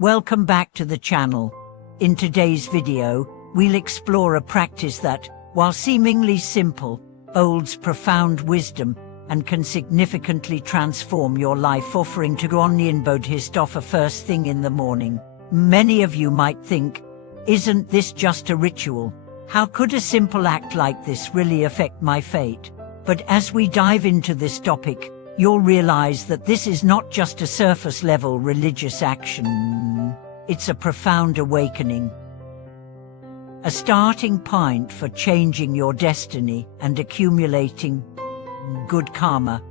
Welcome back to the channel. In today's video, we'll explore a practice that, while seemingly simple, holds profound wisdom and can significantly transform your life. Offering to Guan Bodhisattva first thing in the morning. Many of you might think, isn't this just a ritual? How could a simple act like this really affect my fate? But as we dive into this topic, you'll realize that this is not just a surface-level religious action. It's a profound awakening. A starting point for changing your destiny and accumulating good karma.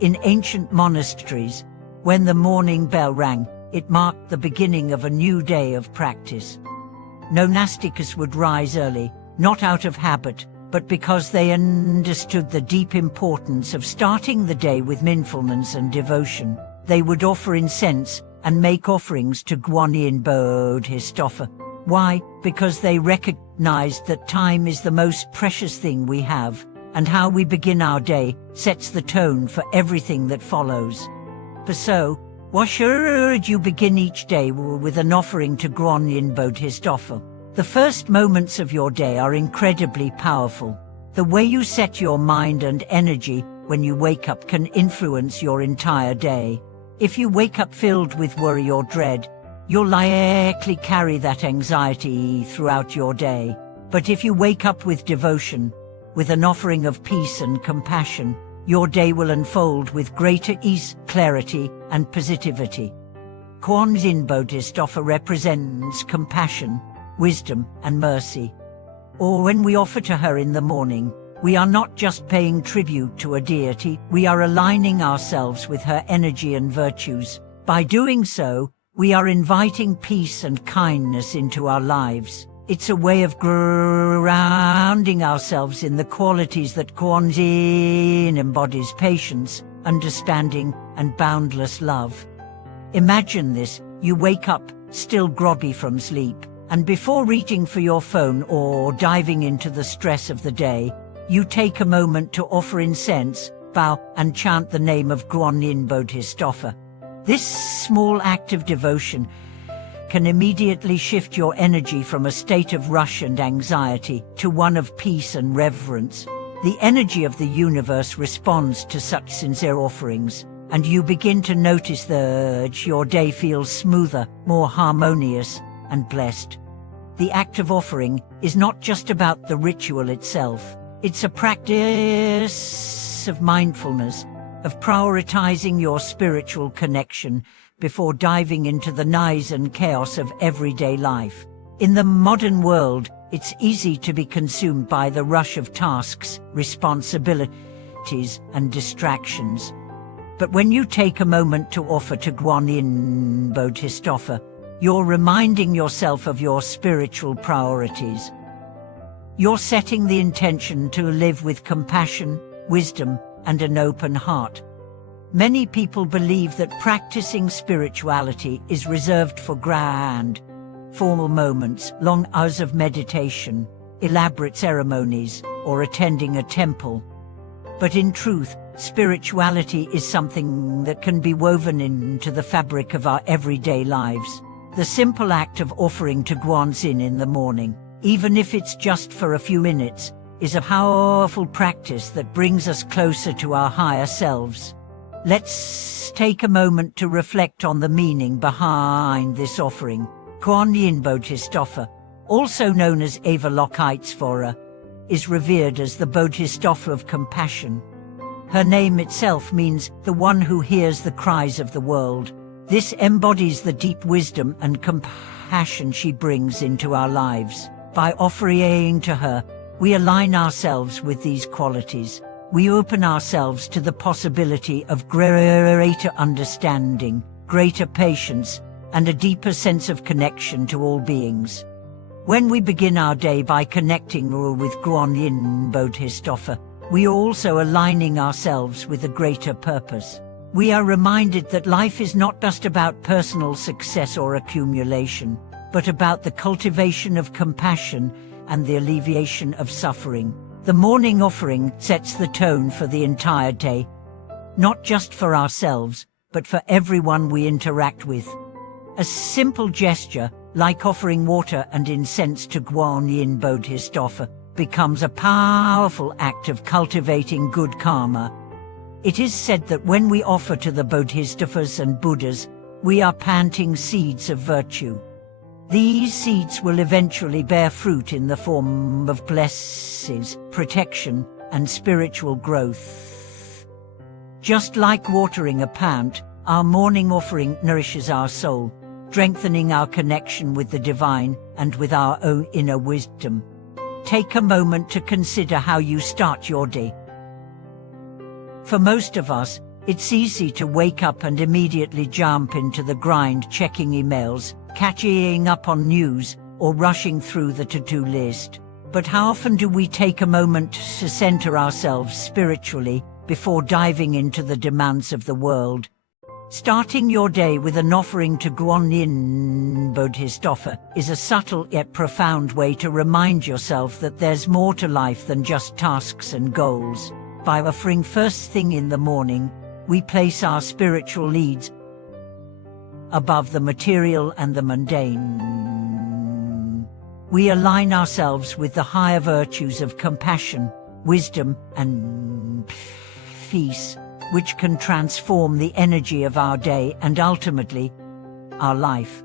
In ancient monasteries, when the morning bell rang, it marked the beginning of a new day of practice. Monastics would rise early, not out of habit, but because they understood the deep importance of starting the day with mindfulness and devotion. They would offer incense and make offerings to Guan Bodhisattva. Why? Because they recognized that time is the most precious thing we have, and how we begin our day sets the tone for everything that follows. So, why should you begin each day with an offering to Guan Bodhisattva? The first moments of your day are incredibly powerful. The way you set your mind and energy when you wake up can influence your entire day. If you wake up filled with worry or dread, you'll likely carry that anxiety throughout your day. But if you wake up with devotion, with an offering of peace and compassion, your day will unfold with greater ease, clarity, and positivity. Guan Bodhisattva represents compassion, wisdom, and mercy. Or when we offer to her in the morning, we are not just paying tribute to a deity, we are aligning ourselves with her energy and virtues. By doing so, we are inviting peace and kindness into our lives. It's a way of grounding ourselves in the qualities that Guan embodies: patience, understanding, and boundless love. Imagine this: you wake up, still groggy from sleep, and before reaching for your phone or diving into the stress of the day, you take a moment to offer incense, bow, and chant the name of Guan Bodhisattva. This small act of devotion can immediately shift your energy from a state of rush and anxiety to one of peace and reverence. The energy of the universe responds to such sincere offerings, and you begin to notice that your day feels smoother, more harmonious, and blessed. The act of offering is not just about the ritual itself. It's a practice of mindfulness, of prioritizing your spiritual connection before diving into the noise and chaos of everyday life. In the modern world, it's easy to be consumed by the rush of tasks, responsibilities, and distractions. But when you take a moment to offer to Guan Bodhisattva, you're reminding yourself of your spiritual priorities. You're setting the intention to live with compassion, wisdom, and an open heart. Many people believe that practicing spirituality is reserved for grand, formal moments, long hours of meditation, elaborate ceremonies, or attending a temple. But in truth, spirituality is something that can be woven into the fabric of our everyday lives. The simple act of offering to Guan in the morning, even if it's just for a few minutes, is a powerful practice that brings us closer to our higher selves. Let's take a moment to reflect on the meaning behind this offering. Guan Bodhisattva, also known as Avalokitesvara, is revered as the Bodhisattva of compassion. Her name itself means the one who hears the cries of the world. This embodies the deep wisdom and compassion she brings into our lives. By offering to her, we align ourselves with these qualities. We open ourselves to the possibility of greater understanding, greater patience, and a deeper sense of connection to all beings. When we begin our day by connecting with Guan Bodhisattva, we are also aligning ourselves with a greater purpose. We are reminded that life is not just about personal success or accumulation, but about the cultivation of compassion and the alleviation of suffering. The morning offering sets the tone for the entire day, not just for ourselves, but for everyone we interact with. A simple gesture, like offering water and incense to Guan Bodhisattva, becomes a powerful act of cultivating good karma. It is said that when we offer to the Bodhisattvas and Buddhas, we are planting seeds of virtue. These seeds will eventually bear fruit in the form of blessings, protection, and spiritual growth. Just like watering a plant, our morning offering nourishes our soul, strengthening our connection with the divine and with our own inner wisdom. Take a moment to consider how you start your day. For most of us, it's easy to wake up and immediately jump into the grind, checking emails, catching up on news, or rushing through the to-do list. But how often do we take a moment to center ourselves spiritually before diving into the demands of the world? Starting your day with an offering to Guan Bodhisattva is a subtle yet profound way to remind yourself that there's more to life than just tasks and goals. By offering first thing in the morning, we place our spiritual needs above the material and the mundane. We align ourselves with the higher virtues of compassion, wisdom, and peace, which can transform the energy of our day and ultimately, our life.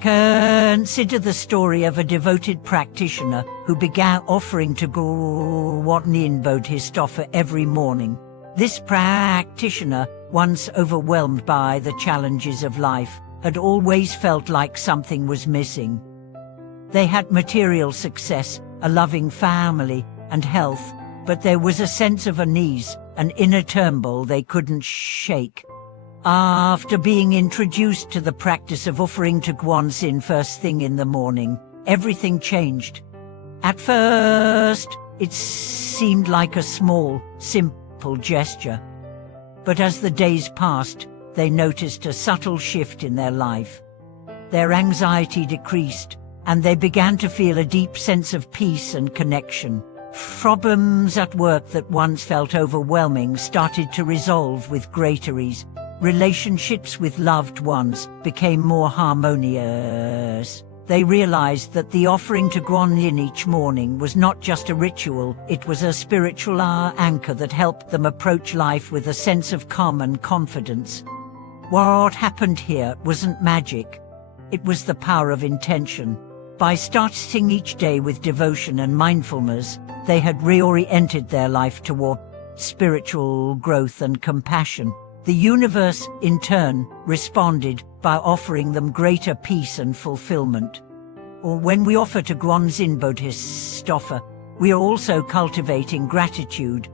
Consider the story of a devoted practitioner who began offering to Guan Bodhisattva every morning. This practitioner, once overwhelmed by the challenges of life, had always felt like something was missing. They had material success, a loving family, and health, but there was a sense of unease, an inner turmoil they couldn't shake. After being introduced to the practice of offering to Guan first thing in the morning, everything changed. At first, it seemed like a small, simple gesture. But as the days passed, they noticed a subtle shift in their life. Their anxiety decreased, and they began to feel a deep sense of peace and connection. Problems at work that once felt overwhelming started to resolve with greater ease. Relationships with loved ones became more harmonious. They realized that the offering to Guan each morning was not just a ritual, it was a spiritual anchor that helped them approach life with a sense of calm and confidence. What happened here wasn't magic. It was the power of intention. By starting each day with devotion and mindfulness, they had reoriented their life toward spiritual growth and compassion. The universe, in turn, responded by offering them greater peace and fulfillment. Or when we offer to Guan Bodhisattva, we are also cultivating gratitude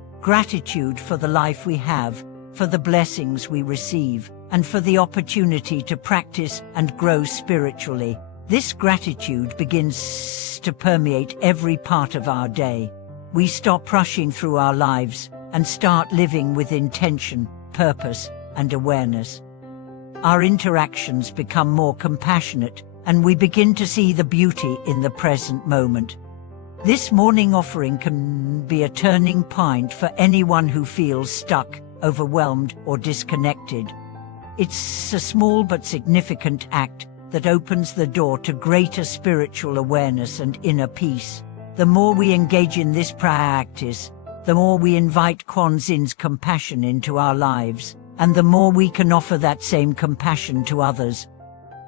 for the life we have, for the blessings we receive, and for the opportunity to practice and grow spiritually. This gratitude begins to permeate every part of our day. We stop rushing through our lives and start living with intention, purpose, and awareness. Our interactions become more compassionate, and we begin to see the beauty in the present moment. This morning offering can be a turning point for anyone who feels stuck, overwhelmed, or disconnected. It's a small but significant act that opens the door to greater spiritual awareness and inner peace. The more we engage in this practice, the more we invite Guan's compassion into our lives, and the more we can offer that same compassion to others.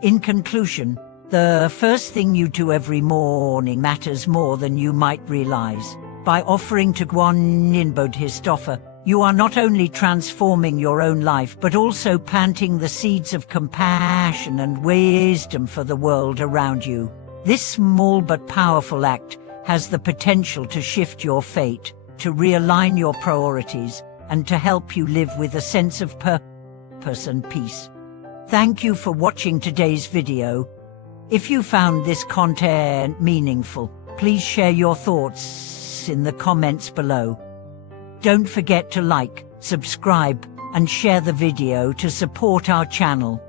In conclusion, the first thing you do every morning matters more than you might realize. By offering to Guan Bodhisattva, you are not only transforming your own life but also planting the seeds of compassion and wisdom for the world around you. This small but powerful act has the potential to shift your fate, to realign your priorities, and to help you live with a sense of purpose and peace. Thank you for watching today's video. If you found this content meaningful, please share your thoughts in the comments below. Don't forget to like, subscribe, and share the video to support our channel.